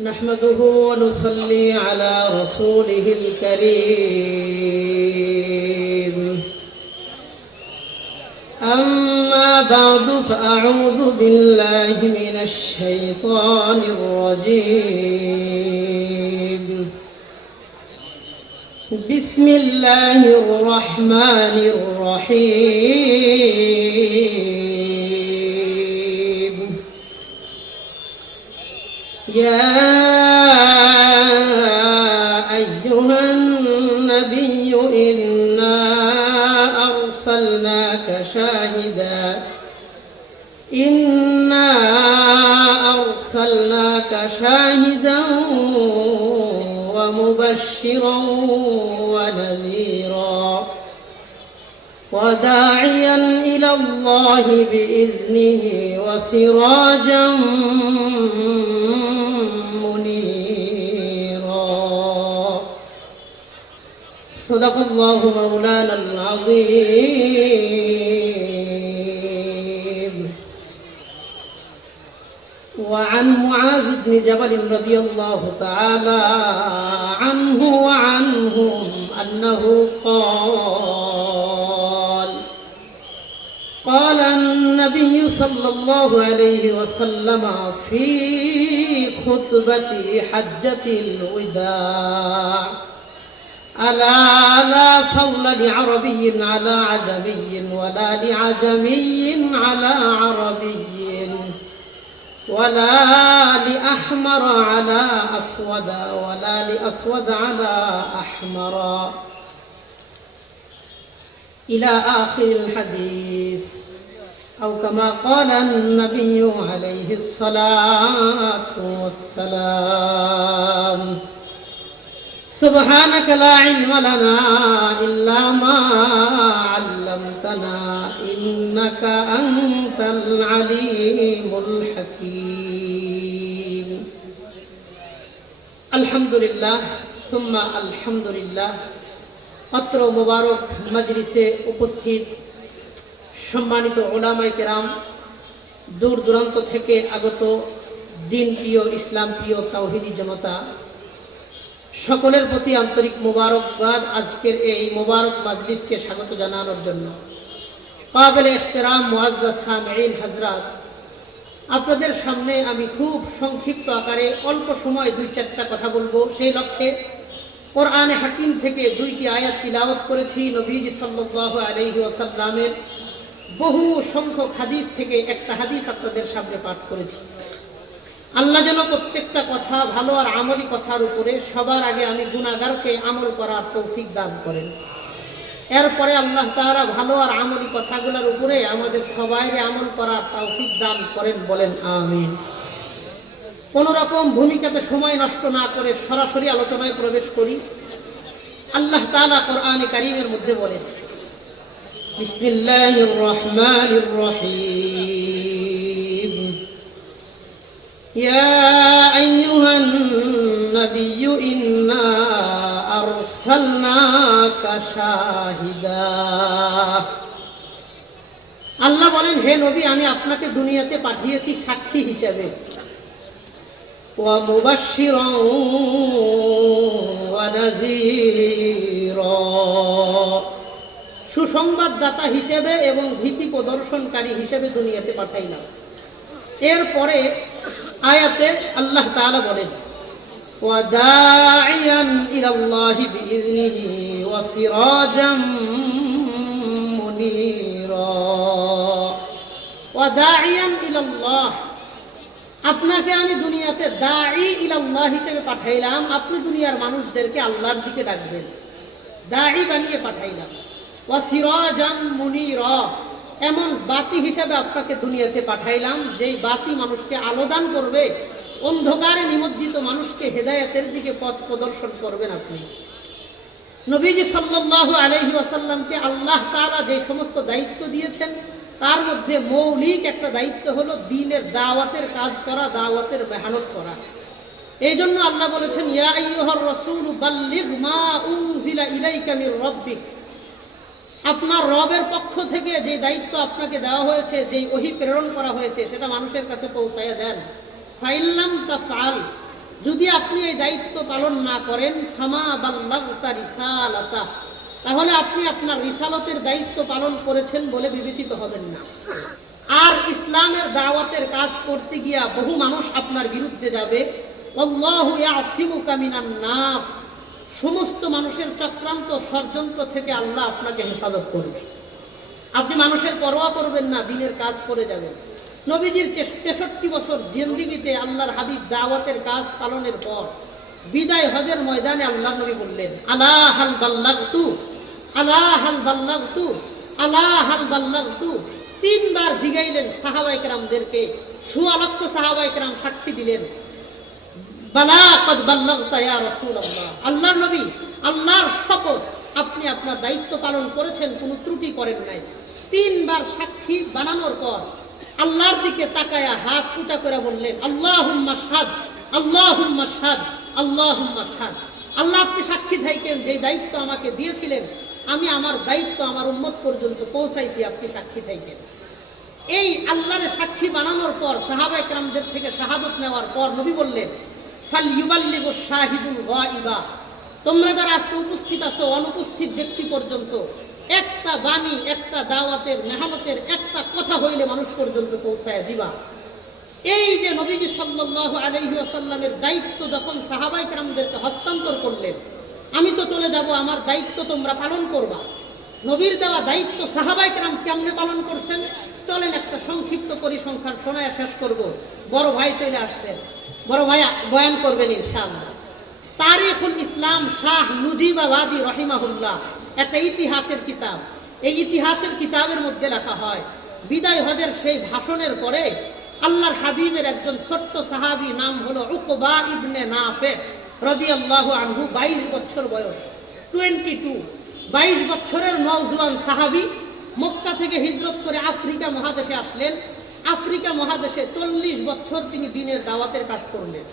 نحمده ونصلي على رسوله الكريم أما بعد فأعوذ بالله من الشيطان الرجيم بسم الله الرحمن الرحيم يا أيها النبي إنا أرسلناك شاهدا ومبشرا ونذيرا وداعيا إلى الله بإذنه وسراجا منيرا صدق الله مولانا العظيم. وعن معاذ بن جبل رضي الله تعالى عنه وعنهم أنه قال النبي صلى الله عليه وسلم في خطبة حجة الوداع: ألا لا فضل لعربي على عجمي ولا لعجمي على عربي ولا لأحمر على أسود ولا لأسود على أحمر إلى آخر الحديث، أو كما قال النبي عليه الصلاة والسلام. سبحانك لا علم لنا إلا ما علمتنا إنك أنت العليم الحكيم. الحمد لله ثم الحمد لله. অত্র মোবারক মজলিসে উপস্থিত সম্মানিত উলামায়ে কেরাম, দূর দূরান্ত থেকে আগত দিন প্রিয়, ইসলাম প্রিয় তাওহীদি জনতা, সকলের প্রতি আন্তরিক মোবারকবাদ। আজকের এই মোবারক মাজলিসকে স্বাগত জানানোর জন্য কাবিল ইহতিরাম মুআজ্জাজ সামিঈন হযরত, আপনাদের সামনে আমি খুব সংক্ষিপ্ত আকারে অল্প সময় 2-4টা কথা বলবো। সেই লক্ষ্যে কোরআনে হাকিম থেকে 2টি আয়াত তিলাওয়াত করেছি। নবীজি সাল্লাল্লাহু আলাইহি ওয়াসাল্লামের বহু সংখ্যক হাদিস থেকে একটা হাদিস আপনাদের সামনে পাঠ করেছি। আল্লাহ যেন প্রত্যেকটা কথা ভালো আর আমলি কথার উপরে সবার আগে আমি গুনাহগারকে আমল করার তৌফিক দান করেন। এরপরে আল্লাহ তাআলা ভালো আর আমলি কথাগুলোর উপরে আমাদের সবাইকে আমল করার তৌফিক দান করেন, বলেন আমিন। কোনো রকম ভূমিকাতে সময় নষ্ট না করে সরাসরি আলোচনায় প্রবেশ করি। আল্লাহ তাআলা কোরআনে কারীমের মধ্যে বলেন: বিসমিল্লাহির রহমানির রহিম, ইয়া আইয়ুহান নাবিয়্যু ইন্না আরসালনাকা শাহিদা। আল্লাহ বলেন, হে নবী, আমি আপনাকে দুনিয়াতে পাঠিয়েছি সাক্ষী হিসেবে। ওয়া মুবাশশিরান ওয়া নাযীরা, সুসংবাদদাতা হিসেবে এবং ভীতি প্রদর্শনকারী হিসেবে দুনিয়াতে পাঠাইলাম। এরপরে আয়াতে আল্লাহ তাআলা বলেন, ওয়া দাঈয়ান ইলাল্লাহি বিইযনিহি ওয়া সিরাজাম মুনীরা। ওয়া দাঈয়ান ইলাল্লাহ, আপনাকে আমি দুনিয়াতে দাঈ ইলাল্লাহ হিসেবে পাঠাইলাম। আপনি দুনিয়ার মানুষদেরকে আল্লাহর দিকে ডাকবেন, দাঈ বানিয়ে পাঠাইলাম। ওয়া সিরাজাম মুনীরা, এমন বাতি হিসেবে আপনাকে দুনিয়াতে পাঠাইলাম যেই বাতি মানুষকে আলো দান করবে, অন্ধকারে নিমজ্জিত মানুষকে হেদায়েতের দিকে পথ প্রদর্শন করবেন আপনি। নবীজি সাল্লাল্লাহু আলাইহি ওয়াসাল্লামকে আল্লাহ তাআলা যে সমস্ত দায়িত্ব দিয়েছেন তার মধ্যে মৌলিক একটা দায়িত্ব হলো দ্বীনের দাওয়াতের কাজ করা, দাওয়াতের মেহনত করা। এই জন্য আল্লাহ বলেছেন, ইয়া আইয়ুহার রাসূল বাল্লিগ মা উনজিলা ইলাইকা মির রাব্বিক, আপনার রবের পক্ষ থেকে যে দায়িত্ব আপনাকে দেওয়া হয়েছে, যেই ওহী প্রেরণ করা হয়েছে সেটা মানুষের কাছে পৌঁছায়া দেন। ফাইল্লাম তাফআল, যদি আপনি এই দায়িত্ব পালন না করেন, ফামা বাল্লাগতা রিসালাতা, তাহলে আপনি আপনার রিসালতের দায়িত্ব পালন করেছেন বলে বিবেচিত হবেন না। আর ইসলামের দাওয়াতের কাজ করতে গিয়া বহু মানুষ আপনার বিরুদ্ধে যাবে। আল্লাহু ইয়াসিমুকা মিনান নাস, সমস্ত মানুষের চক্রান্ত ষড়যন্ত্র থেকে আল্লাহ আপনাকে হেফাজত করবে। আপনি মানুষের পরোয়া করবেন না, দিনের কাজ করে যাবেন। নবীজির 63 বছর জিন্দেগিতে আল্লাহর হাবিব দাওয়াতের কাজ পালনের পর বিদায় হজের ময়দানে আল্লাহ নবী বললেন, আলা হাল বাল্লাগতু, আলা হাল বাল্লাগতু, আলা হাল বাল্লাগতু। 3 বার জিগাইলেন সাহাবায়ে কেরামদেরকে। 1.25 লক্ষ সাহাবায়ে কেরাম সাক্ষী দিলেন, বালা কদ বাল্লাগতা ইয়া রাসূলুল্লাহ। আল্লাহর নবী, আল্লাহর শপথ, আপনি আপনার দায়িত্ব পালন করেছেন, কোনো ত্রুটি করেন নাই। 3 বার সাক্ষী বানানোর পর আল্লাহর দিকে তাকায়া হাত উঁচা করে বললেন, আল্লাহুম্মা শাহাদ, আল্লাহুম্মা শাহাদ, আল্লাহুম্মা শাহাদ। আল্লাহ, আপনি সাক্ষী থাকেন, যে দায়িত্ব আমাকে দিয়েছিলেন আমি আমার দায়িত্ব আমার উম্মত পর্যন্ত পৌঁছাইছি, আপনি সাক্ষী থাকেন। এই আল্লাহর সাক্ষী বানানোর পর সাহাবায়ে কেরামদের থেকে শাহাদত নেওয়ার পর নবী বললেন, ফাল ইউবাল্লিগু শাহিদুল গায়বা, তোমরা যারা আজকে উপস্থিত আছো, অনুপস্থিত ব্যক্তি পর্যন্ত একটা বাণী, একটা দাওয়াতের মেহনতের একটা কথা হইলে মানুষ পর্যন্ত পৌঁছায় দিবা। এই যে নবীজি সাল্লাল্লাহু আলাইহি ওয়াসাল্লামের দায়িত্ব যখন সাহাবায়ে কেরামদেরকে হস্তান্তর করলেন, আমি তো চলে যাব, আমার দায়িত্ব তোমরা পালন করবা। নবীর দেওয়া দায়িত্ব সাহাবায়ে কেরাম কেমনে পালন করছেন, চলেন একটা সংক্ষিপ্ত পরিসংখ্যান শোনায় শেষ করব। বড় ভাই চলে আসছেন, বড় ভাই বয়ান করবেন ইনশাআল্লাহ। তারিখুল ইসলাম শাহ মুজিবাবাদী রহিমাহুল্লাহ, একটা ইতিহাসের কিতাব। এই ইতিহাসের কিতাবের মধ্যে লেখা হয়, বিদায় হজের সেই ভাষণের পরে আল্লাহর হাবিবের একজন ছোট্ট সাহাবী, নাম হলো উকবা ইবনে নাফে রাদিয়াল্লাহু আনহু, 22 বছর বয়স, 22 বছরের নওজোয়ান সাহাবী, মক্কা থেকে হিজরত করে আফ্রিকা মহাদেশে আসলেন। আফ্রিকা মহাদেশে 40 বছর তিনি দ্বীনের দাওয়াতের কাজ করলেন।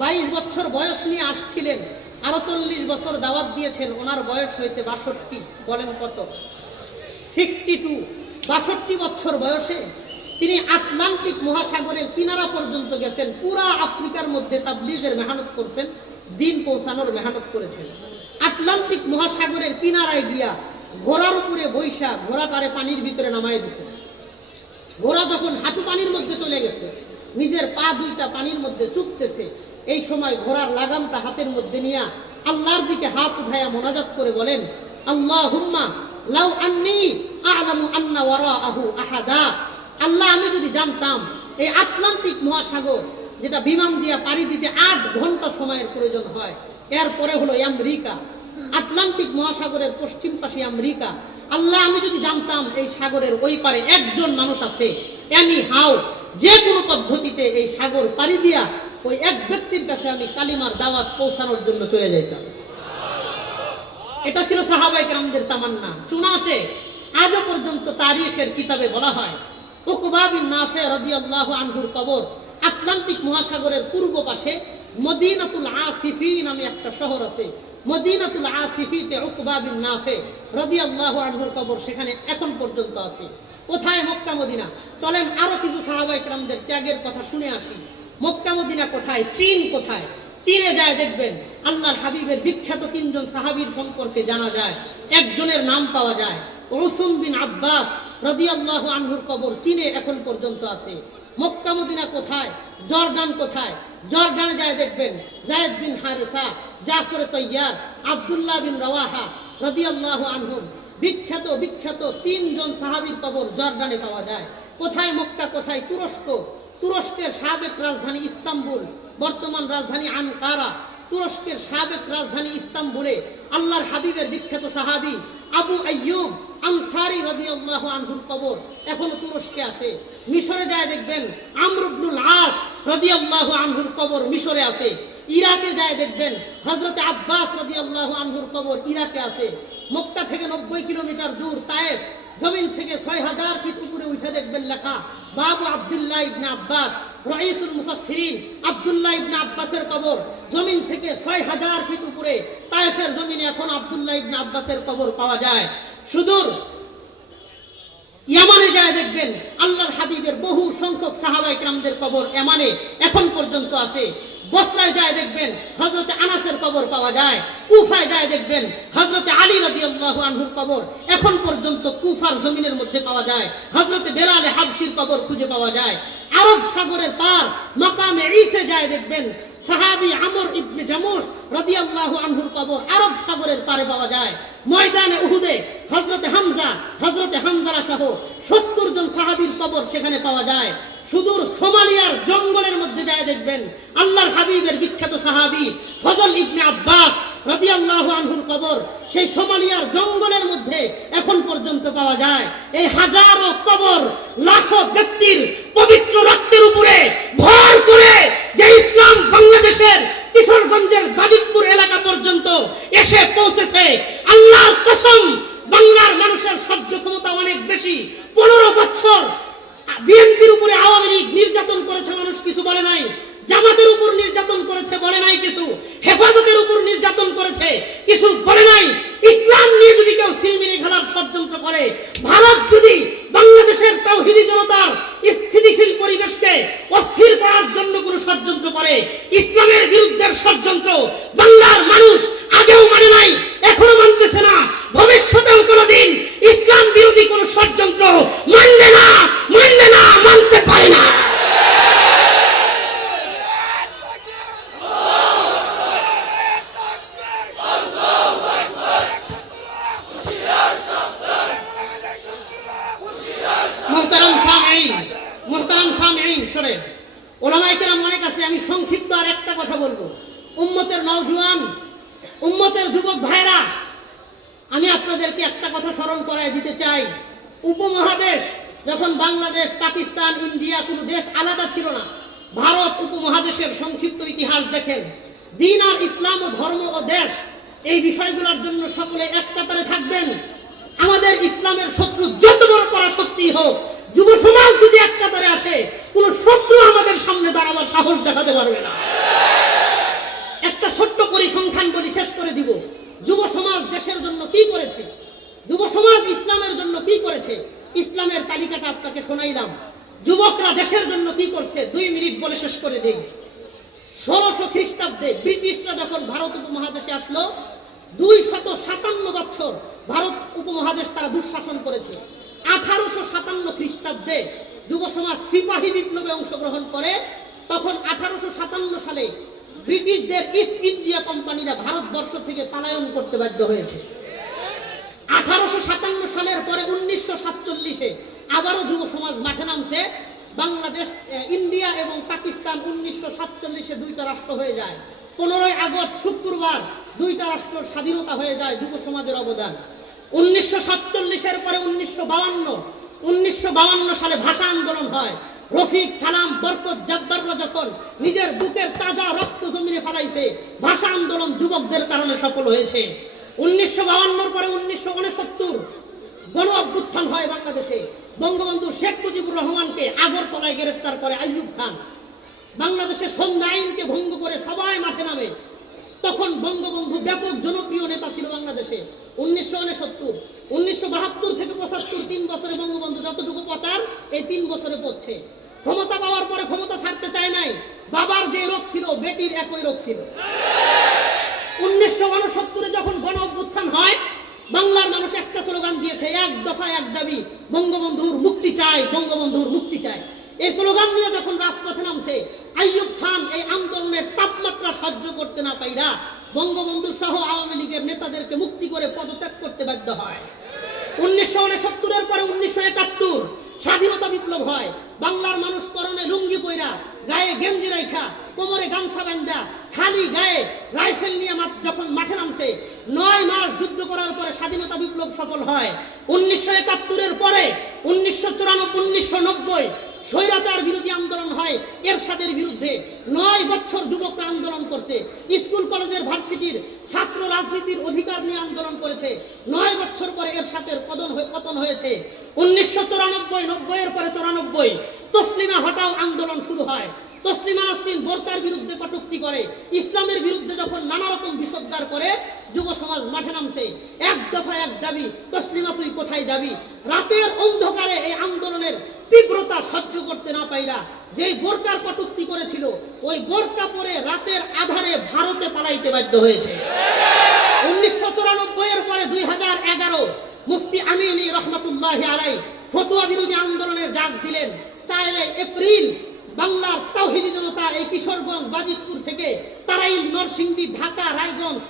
22 বছর বয়স নিয়ে আসছিলেন, আরো 40 বছর দাওয়াত দিয়েছেন, ওনার বয়স হয়েছে 62। বলেন কত? 62। 62 বছর বয়সে তিনি আটলান্টিক মহাসাগরের কিনারা পর্যন্ত গেছেন। পুরা আফ্রিকার মধ্যে তাবলীগের মেহনত করছেন, দিন পৌঁছানোর মেহনত করেছেন। আটলান্টিক মহাসাগরের কিনারায় গিয়া ঘোড়ার উপরে বৈশা ঘোড়াটারে পানির ভিতরে নামায় দিছে। ঘোড়া যখন হাঁটু পানির মধ্যে চলে গেছে, নিজের পা দুইটা পানির মধ্যে চুপতেছে, এই সময় ঘোড়ার লাগামটা হাতের মধ্যে নিয়ে আল্লাহর দিকে হাত উঠায়া মোনাজাত করে বলেন, আল্লাহুম্মা লাউ আন্নী আ'লামু আন্না ওয়ারাআহু আহাদা। আল্লাহ, আমি যদি জানতাম এই আটলান্টিক মহাসাগর, যেটা বিমান দিয়ে পাড়ি দিতে 8 ঘন্টা সময়ের প্রয়োজন হয়, এরপরে হলো আমেরিকা, আটলান্টিক মহাসাগরের পশ্চিম পাশে আমেরিকা। আল্লাহ, আমি যদি জানতাম এই সাগরের ওই পারে একজন মানুষ আছে, এনি হাউ, যে কোনো পদ্ধতিতে এই সাগর পাড়ি দিয়া ওই এক ব্যক্তির কাছে আমি কালিমার দাওয়াত পৌঁছানোর জন্য চলে যাইতাম। এটা ছিল সাহাবায়ে কেরামদের তামান্না। চুনাচে আজও পর্যন্ত তারিখের কিতাবে বলা হয়, উকবা বিন নাফে রাদিয়াল্লাহু আনহুর কবর আটলান্টিক মহাসাগরের পূর্ব পাশে মদিনাতুল আসিফি নামে একটা শহর আছে। মদিনাতুল আসিফিতে উকবা বিন নাফে রাদিয়াল্লাহু আনহুর কবর সেখানে এখন পর্যন্ত আছে। কোথায়? Mecca Medina. চলেন আরো কিছু সাহাবায়ে কেরামদের ত্যাগের কথা শুনে আসি। মক্কা মদিনা কোথায়? চীন কোথায়? চীনে যায় দেখবেন আল্লাহর হাবিবের বিখ্যাত 3 জন সাহাবীর সম্পর্কে জানা যায়। একজনের নাম পাওয়া যায়, উসমান বিন আব্বাস রাদিয়াল্লাহু আনহুর কবর চীনে এখন পর্যন্ত আছে। মক্কা মদিনা কোথায়? জর্ডান কোথায়? জর্ডানে যায় দেখবেন যায়েদ বিন হারেসা, জাফর তাইয়ার, আব্দুল্লাহ বিন রাওয়াহা রাদিয়াল্লাহু আনহুম, বিখ্যাত 3 জন সাহাবীর কবর জর্ডানে পাওয়া যায়। কোথায়? মক্কা। কোথায়? তুরস্ক। তুরস্কের সাবেক রাজধানী ইস্তাম্বুল, বর্তমান রাজধানী আনকারা। তুরস্কের সাবেক রাজধানী ইস্তাম্বুলে আল্লাহর হাবিবের বিখ্যাত সাহাবী আবু আইয়ুব আনসারী রাদিয়াল্লাহু আনহুর কবর এখনো তুরস্কে আছে। মিশরে যায় দেখবেন আমর ইবনুল আস রাদিয়াল্লাহু আনহুর কবর মিশরে আছে। ইরাকে যায় দেখবেন হযরত আব্বাস রাদিয়াল্লাহু আনহুর কবর ইরাকে আছে। মক্কা থেকে 90 কিলোমিটার দূর তায়েফ, জমিন থেকে 6000 ফিট উপরে উঠে দেখবেন লেখা বাবু আব্দুল্লাহ ইবনে আব্বাস, রাইসুল মুফাসসিরিন আব্দুল্লাহ ইবনে আব্বাসের কবর। জমিন থেকে 6000 ফিট উপরে তায়েফের জমিনে এখন আব্দুল্লাহ ইবনে আব্বাসের কবর পাওয়া যায়। সুদূর ইয়ামানে যায় দেখবেন আল্লাহর হাবিবের বহু সংখ্যক সাহাবায়ে কেরামদের কবর এমানে এখন পর্যন্ত আছে। বসরায় যায় দেখবেন হযরতে আনাসের কবর পাওয়া যায়। কুফায় যায় দেখবেন হযরতে আলী রাদিয়াল্লাহু আনহুর কবর এখন পর্যন্ত কুফার জমিনের মধ্যে পাওয়া যায়। হযরতে বেলাল হাবশির কবর খুঁজে পাওয়া যায়। আরব সাগরের পার মাকামে ঈসা যায় দেখবেন সাহাবী আমর ইবনে জামুহ রাদিয়াল্লাহু আনহুর কবর আরব সাগরের পারে পাওয়া যায়। ময়দানে উহুদে হযরতে হামজা সহ 70 জন সাহাবীর কবর সেখানে পাওয়া যায়। সুদূর সোমালিয়ার জঙ্গলের মধ্যে যায় দেখবেন আল্লাহর হাবিবের বিখ্যাত সাহাবী ফজল ইবনে আব্বাস রাদিয়াল্লাহু আনহুর কবর সেই সোমালিয়ার জঙ্গলের মধ্যে এখন পর্যন্ত পাওয়া যায়। এই হাজারো কবর লাখো ব্যক্তির পবিত্র রক্তের উপরে ভর করে যে ইসলাম বাংলাদেশের কিশোরগঞ্জের বাজিতপুর এলাকা পর্যন্ত এসে পৌঁছেছে, আল্লাহর কসম বাংলার মানুষের সহ্য ক্ষমতা অনেক বেশি। 15 বছর বিএনপির উপরে আওয়ামী লীগ নির্যাতন করেছে, মানুষ কিছু বলে নাই। জামাতের উপর নির্যাতন করেছে, বলে নাই কিছু। হেফাজতের উপর নির্যাতন করেছে, কিছু বলে নাই। ইসলাম নিয়ে যদি কেউ সিলমিনি খেলার ষড়যন্ত্র করে, ভারত যদি বাংলাদেশের তাওহীদি জনতার স্থিতিশীল পরিবেশকে অস্থির করার জন্য কোনো ষড়যন্ত্র করে, ইসলামের বিরুদ্ধে ষড়যন্ত্র বাংলার মানুষ আগেও মানে নাই, এখনো মানতেছে না, ভবিষ্যতেও কোনোদিন ইসলাম বিরোধী কোনো ষড়যন্ত্র মানবে না, মানতে পারে না। মুহতারাম সামিঈন শুনেন, উলামায়ে কেরাম অনেক আছে, আমি সংক্ষিপ্ত আর একটা কথা বলবো। উম্মতের নওজোয়ান, উম্মতের যুবক ভাইরা, আমি আপনাদেরকে একটা কথা স্মরণ করায় দিতে চাই। উপমহাদেশ যখন বাংলাদেশ, পাকিস্তান, ইন্ডিয়া কোনো দেশ আলাদা ছিল না, ভারত উপমহাদেশের সংক্ষিপ্ত ইতিহাস দেখেন। দ্বীন আর ইসলাম ও ধর্ম ও দেশ, এই বিষয়গুলোর জন্য সকলে এক কাতারে থাকবেন। আমাদের ইসলামের শত্রু যত বড় পরাশক্তি হোক, যুব সমাজ যদি এক কাতারে আসে, কোন শত্রু আমাদের সামনে দাঁড়াবার সাহস দেখাতে পারবে না। একটা ছোট্ট পরিসংখ্যান বলি, শেষ করে দিব। যুব সমাজ দেশের জন্য কি করেছে, যুব সমাজ ইসলামের জন্য কি করেছে, ইসলামের তালিকাটা আপনাকে শোনাইলাম। যুবকরা দেশের জন্য কি করছে 2 মিনিট বলে শেষ করে দেই। 1600 খ্রিস্টাব্দে ব্রিটিশরা যখন ভারত উপমহাদেশে আসলো, 257 বছর ভারত উপমহাদেশ তারা দুঃশাসন করেছে। 1857 খ্রিস্টাব্দে যুব সমাজ সিপাহী বিপ্লবে অংশগ্রহণ করে। তখন 1857 সালে ব্রিটিশদের ইস্ট ইন্ডিয়া কোম্পানিরা ভারতবর্ষ থেকে পলায়ন করতে বাধ্য হয়েছে। 1857 সালের পরে 1947-এ আবারও যুব সমাজ মাঠে নামছে। বাংলাদেশ, ইন্ডিয়া এবং পাকিস্তান 1947-এ 2টা রাষ্ট্র হয়ে যায়। 15ই আগস্ট শুক্রবার 2টা রাষ্ট্রের স্বাধীনতা হয়ে যায় যুব সমাজের অবদান। 1947-এর পরে 1952 সালে ভাষা আন্দোলন হয়। রফিক, সালাম, বরকত, জব্বাররা যখন নিজের বুকের তাজা রক্ত জমিনে ফেলাইছে, ভাষা আন্দোলন যুবকদের কারণে সফল হয়েছে। 1952 পরে 1969 গণ অভ্যুত্থান হয় বাংলাদেশে। বঙ্গবন্ধু শেখ মুজিবুর রহমানকে আগরতলায় গ্রেফতার করে আইয়ুব খান। বাংলাদেশের সন্ধ্যা আইনকে ভঙ্গ করে সবাই মাঠে নামে। তখন বঙ্গবন্ধু ব্যাপক জনপ্রিয় নেতা ছিল বাংলাদেশে। 1969, 1972 থেকে 75 3 বছরে বঙ্গবন্ধু যতটুকু প্রচার, এই 3 বছরে পড়ছে। ক্ষমতা পাওয়ার পরে ক্ষমতা ছাড়তে চায় নাই। বাবার যে রোগ ছিল, বেটির একই রোগ ছিল। 1969-এ যখন গণ অভ্যুত্থান হয়, বাংলার মানুষ একটা স্লোগান দিয়েছে, এক দফা এক দাবি, বঙ্গবন্ধুর মুক্তি চাই, বঙ্গবন্ধুর মুক্তি চাই। এই স্লোগান নিয়ে যখন রাজপথে নামছে, আইয়ুব খান এই আন্দোলনের তাপমাত্রা সহ্য করতে না পাইরা বঙ্গবন্ধু সহ আওয়ামী লীগের নেতাদেরকে মুক্তি করে পদত্যাগ করতে বাধ্য হয়। 1969-এর পরে 1971 স্বাধীনতা বিপ্লব হয়। বাংলার মানুষ পরনে লুঙ্গি পইরা, গায়ে গেঞ্জি রাইখা, কোমরে গামছা বাঁধা, খালি গায়ে রাইফেল নিয়ে যখন মাঠে নামছে, 9 মাস যুদ্ধ করার পরে স্বাধীনতা বিপ্লব সফল হয়। 1971-এর পরে 1994-1990 স্বৈরাচার বিরোধী আন্দোলন হয় এরশাদের বিরুদ্ধে। 9 বছর যুবকরা আন্দোলন করছে। স্কুল কলেজের ভার্সিটির ছাত্র রাজনীতির অধিকার নিয়ে আন্দোলন করেছে। 9 বছর পরে এরশাদের পতন হয়েছে। 1994-90-এর পরে 94 তসলিমা হটাও আন্দোলন শুরু হয়। তসলিমা নাসরিন বোরকার বিরুদ্ধে কটূক্তি করে, ইসলামের বিরুদ্ধে যখন নানা রকম বিষোদ্গার করে, যুব সমাজ মাঠে নামছে। এক দফা এক দাবি, তসলিমা তুই কোথায় যাবি? রাতের অন্ধকারে এই আন্দোলনের তীব্রতা সহ্য করতে না পাইরা যেই বোরকার কটূক্তি করেছিল, ওই বোরকা পরে রাতের আধারে ভারতে পালাইতে বাধ্য হয়েছে। 1994 এর পরে 2011 মুফতি আমিনী রহমাতুল্লাহি আলাইহি ফতোয়া বিরোধী আন্দোলনের ডাক দিলেন। 4 এপ্রিল বাংলার তাওহীদি জনতা এই কিশোরগঞ্জ, বাজিতপুর থেকে তারাইল, নরসিংদী, ঢাকা, রায়গঞ্জ,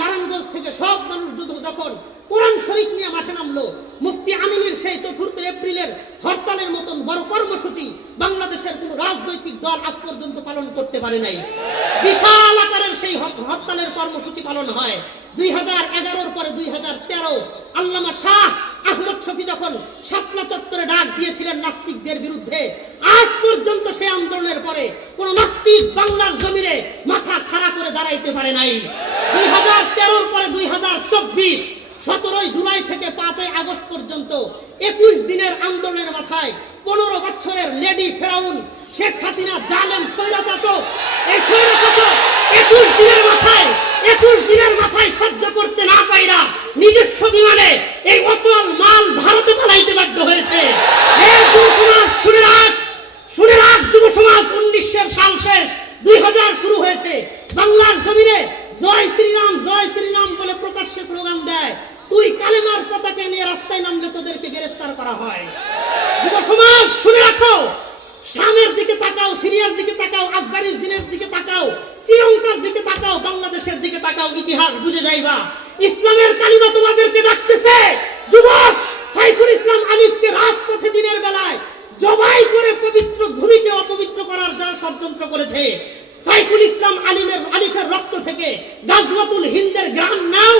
নারায়ণগঞ্জ থেকে সব মানুষ যখন কোরআন শরীফ নিয়ে মাঠে নামলো, মুফতি আমিনীর সেই 4 এপ্রিলের হরতালের মতন বড় কর্মসূচি বাংলাদেশের কোন রাজনৈতিক দল আজ পর্যন্ত পালন করতে পারে নাই। বিশাল আকারের সেই হরতালের কর্মসূচি পালন হয়। 2011 পরে 2013 আল্লামা শাহ আহমদ শফি যখন শাপলা চত্বরে ডাক দিয়েছিলেন নাস্তিকদের বিরুদ্ধে, আজ পর্যন্ত সেই আন্দোলনের পরে কোন নাস্তিক বাংলার জমিনে মাথা খাড়া করে দাঁড়াইতে পারে নাই। 2013 পরে 2024 17 জুলাই থেকে 5 আগস্ট পর্যন্ত 21 দিনের আন্দোলনের মাথায় 15 বছরের লেডি ফেরাউন শেখ হাসিনা জালেম স্বৈরশাসক, এই স্বৈরশাসক 21 দিনের মাথায় সহ্য করতে না পাইরা নিজস্ব বিমানে এই অচল মাল ভারতে পালাইতে বাধ্য হয়েছে। এই যুব সমাজ শুনে রাখ যুব সমাজ, 1900 সাল শেষ, 2000 শুরু হয়েছে। বাংলার জমিনে জয় শ্রীরাম বলে প্রকাশ্যে স্লোগান দেয়। তুই কালেমার পতাকা নিয়ে রাস্তায় নামলে তোদেরকে গ্রেফতার করা হয়। যুব সমাজ শুনে রাখো, শামের দিকে তাকাও, সিরিয়ার দিকে তাকাও, আফগানিস্তানের দিকে তাকাও, শ্রীলঙ্কার দিকে তাকাও, বাংলাদেশের দিকে তাকাও, ইতিহাস বুঝে যাইবা। ইসলামের কালিমা তোমাদেরকে ডাকতেছে। যুবক, সাইফুল ইসলাম আলিফকে রাজপথে দিনের বেলায় জবাই করে পবিত্র ভূমিকে অপবিত্র করার যারা ষড়যন্ত্র করেছে, সাইফুল ইসলাম আলিফের রক্ত থেকে গাজওয়াতুল হিন্দের গ্রাম নাও।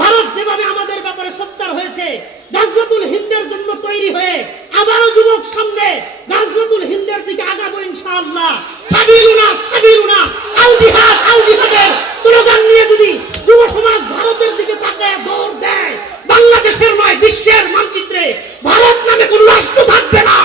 ভারত যেভাবে আমাদের ব্যাপারে সোচ্চার হয়েছে, গাজওয়াতুল হিন্দের জন্য তৈরি হয়ে আবারও যুবক সামনে গাজওয়াতুল হিন্দের দিকে আগাবো ইনশাআল্লাহ। সাবিলুনা আল জিহাদের স্লোগান নিয়ে যদি যুব সমাজ ভারতের দিকে তাকায় দৌড় দেয়, বাংলাদেশের নয় বিশ্বের মানচিত্রে ভারত নামে কোন রাষ্ট্র থাকবে না।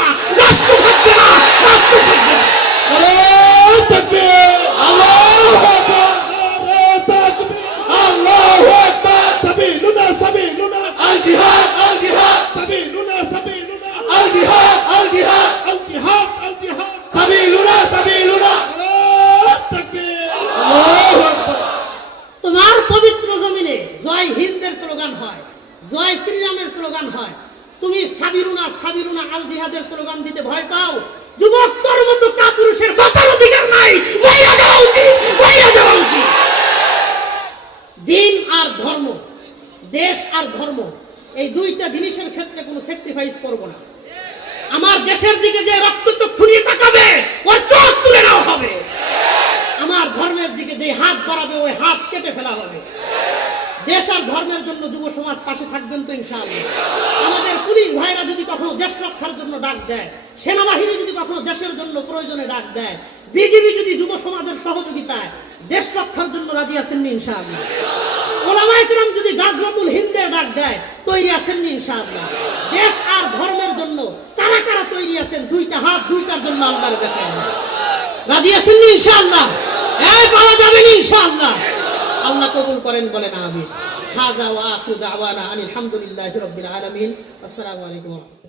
তোমার পবিত্র জমিনে জয় হিন্দের স্লোগান হয়, জয় শ্রীরামের স্লোগান হয়, তুমি সাবিরুনা আল জিহাদের স্লোগান দিতে ভয় পাও। যুবক, তোর মতো কাপুরুষের বাঁচার অধিকার নাই, মরে যাওয়া উচিত। দিন আর ধর্ম, দেশ আর ধর্ম, এই দুইটা জিনিসের ক্ষেত্রে কোনো স্যাক্রিফাইস করব না। আমার দেশের দিকে যে রক্তচক্ষু নিয়ে তাকাবে, ওর চোখ তুলে নেওয়া হবে। আমার ধর্মের দিকে যে হাত বাড়াবে, ওই হাত কেটে ফেলা হবে। দেশ আর ধর্মের জন্য যুব সমাজ পাশে থাকবেন তো ইনশাআল্লাহ। আমাদের পুলিশ ভাইরা যদি কখনো দেশ রক্ষার জন্য ডাক দেয়, সেনাবাহিনী যদি কখনো দেশের জন্য প্রয়োজনে ডাক দেয়, বিজিবি যদি যুব সমাজের সহযোগিতায় দেশ রক্ষার জন্য রাজি আছেন ইনশাআল্লাহ। ওলামায়ে কেরাম যদি গাজওয়াতুল হিন্দের ডাক দেয়, তৈরি আছেন ইনশাআল্লাহ। দেশ আর ধর্মের জন্য কারা কারা তৈরি আছেন? দুইটা হাত, দুইটার জন্য আল্লাহর কাছে রাজি আছেন ইনশাআল্লাহ। এই পাওয়া যাবেন ইনশাআল্লাহ। আল্লাহ কবুল করেন, বলেন আমিন। হাযা ওয়া আখিরু দাওয়ানা আলহামদুলিল্লাহি রাব্বিল আলামিন। আসসালামু আলাইকুম।